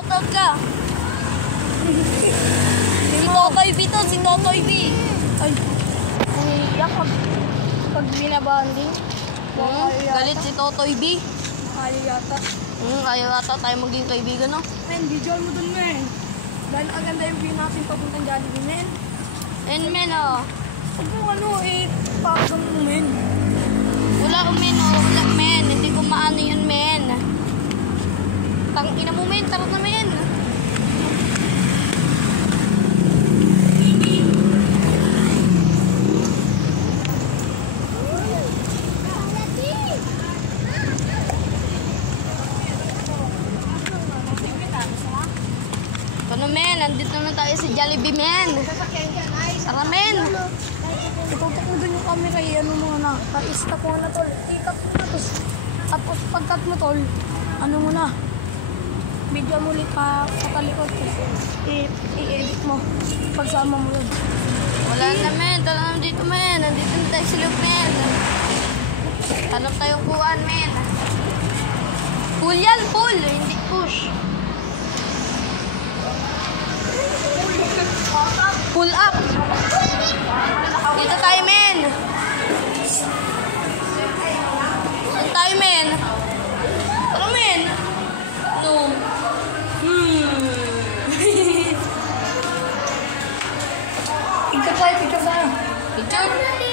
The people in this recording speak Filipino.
Shoutout ka. Si Totoy B to, si Totoy B. Ay, umiiyak pag binabanding. Galit si Totoy B. Ayaw yata. Ayaw ata tayo maging kaibigan, no? Men, video mo dun, men. Dahil ang ganda yung view natin papuntang Jollibee, men. And men, oh. Huwag mo pakasang mo, men. Wala ko, men, oh. Wala, men. Hindi ko maano yun, men. Tangina mo, men. Tara na, men. Ano, men? Nandito na tayo sa Jollibee, men. Tara, men. Itutok mo dun yung camera, ano mo na. Stop mo na, tol. I-cut mo na, tapos pag-cut mo, tol, ano mo na. Video mo ulit pa talikod. I-edit mo. Pagsama mo yun. Wala na, men. Tara na dito, men. Nandito na tayo sa loob, men. Tanong tayo kuhaan, men. Pull yan, pull. Hindi push. Pull up. Dito tayo, men. Dito tayo, men. Tara, men. No. Picture tayo, picture tayo. Picture.